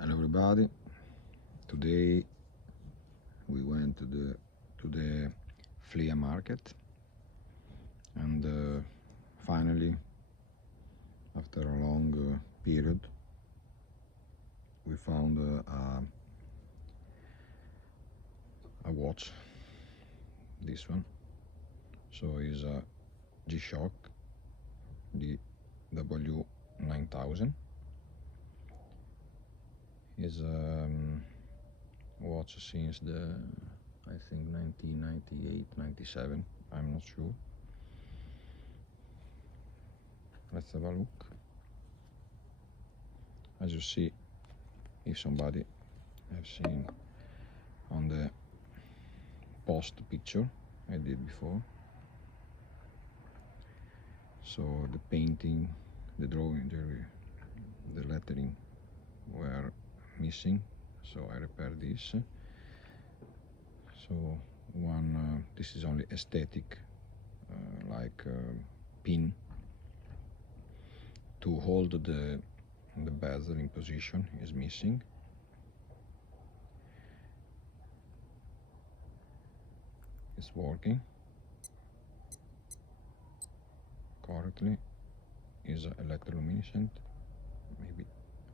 Hello everybody. Today we went to the Flea market, and finally, after a long period, we found a watch. This one. So is a G-Shock DW-9000. Is watch since the, I think, 1998, 97. I'm not sure. Let's have a look. As you see, if somebody have seen on the post picture I did before, so the painting, the drawing, the lettering were missing, so I repaired this. So one, this is only aesthetic, like pin to hold the bezel in position is missing. It's working correctly. Is electroluminescent. Maybe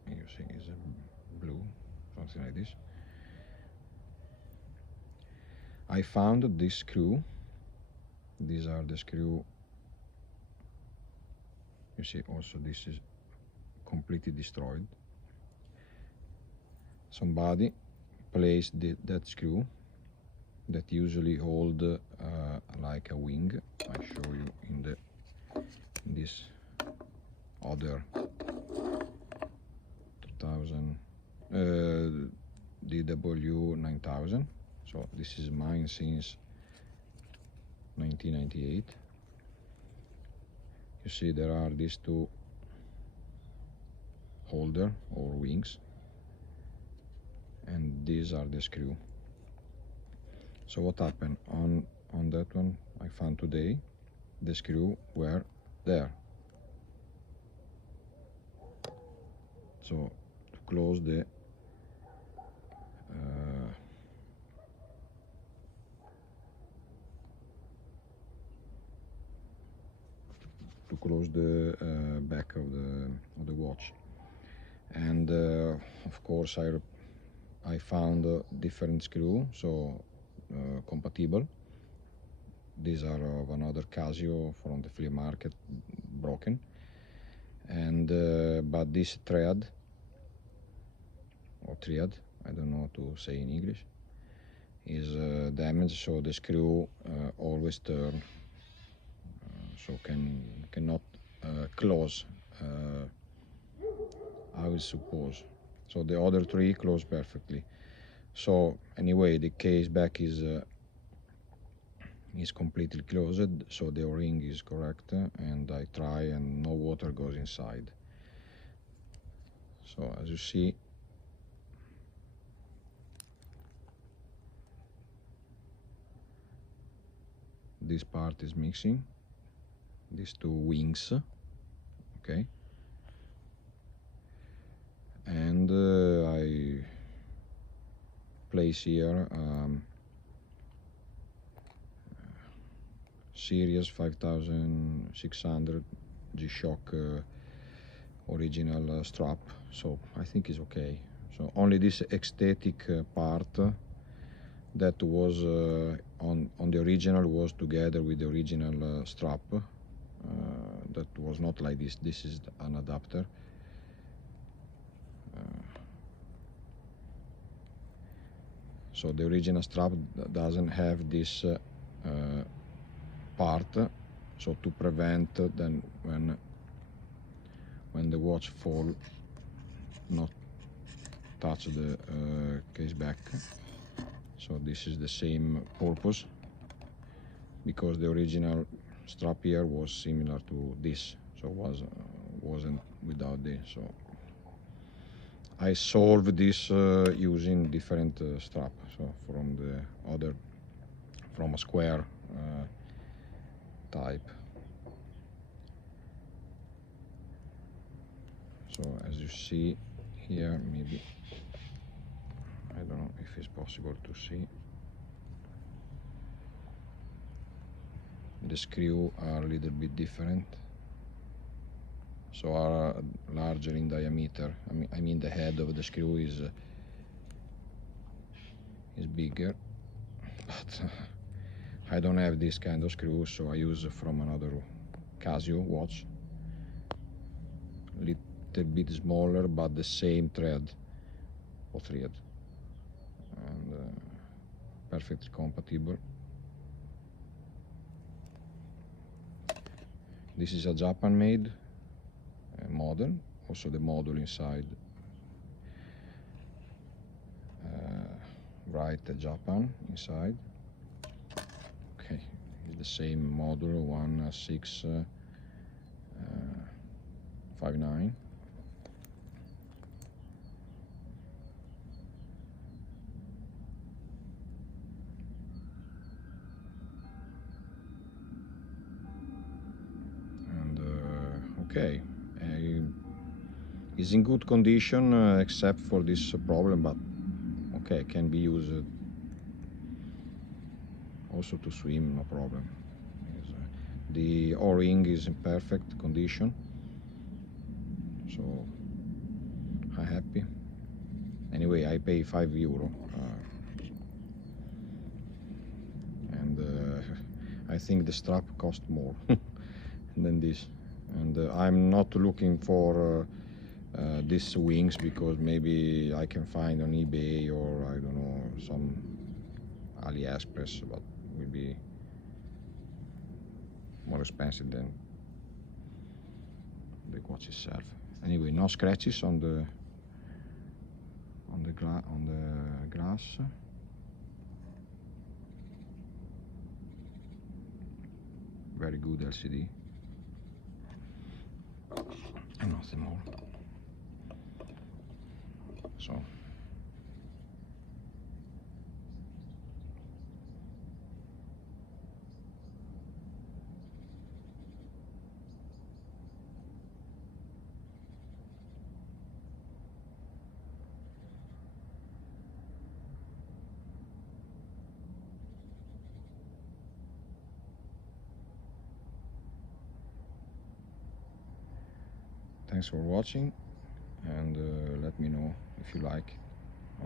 you see is a blue, something like this. I found this screw. These are the screw. You see also this is completely destroyed. Somebody placed that screw that usually hold like a wing. I show you in this other 2000 DW-9000. So this is mine since 1998. You see there are these two holder or wings, and these are the screw. So what happened on that one I found today? The screw were there. So to close the back of the watch, and of course I found a different screw, so compatible. These are of another Casio from the flea market, broken, and but this thread or triad, I don't know how to say in English, is damaged, so the screw always turn, so cannot close, I would suppose. So the other three close perfectly. So anyway, the case back is completely closed, so the O-ring is correct, and I try and no water goes inside. So as you see, this part is missing, these two wings, okay, and I place here series 5600 G-Shock original strap, so I think it's okay. So only this aesthetic part that was on the original was together with the original strap, that was not like this. This is an adapter. So the original strap doesn't have this part, so to prevent then when the watch fall, not touch the case back. So this is the same purpose, because the original strap here was similar to this, so wasn't without this. So I solved this using different strap, so from a square type. So as you see here maybe, I don't know if it's possible to see. The screws are a little bit different, so are larger in diameter. I mean the head of the screw is bigger, but I don't have this kind of screw, so I use from another Casio watch. Little bit smaller, but the same thread and perfectly compatible. This is a Japan-made model. Also the model inside write Japan inside. Okay, it's the same model 1659. And okay, it's in good condition except for this problem, but okay, can be used also to swim, no problem. The O-ring is in perfect condition, so I'm happy. Anyway, I pay €5, and I think the strap cost more than this. And I'm not looking for these wings because maybe I can find on eBay or I don't know, some AliExpress, but will be more expensive than the watch itself. Anyway, no scratches on the glass. Very good LCD. And nothing more. So thanks for watching, and let me know if you like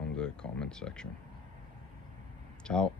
on the comment section. Ciao.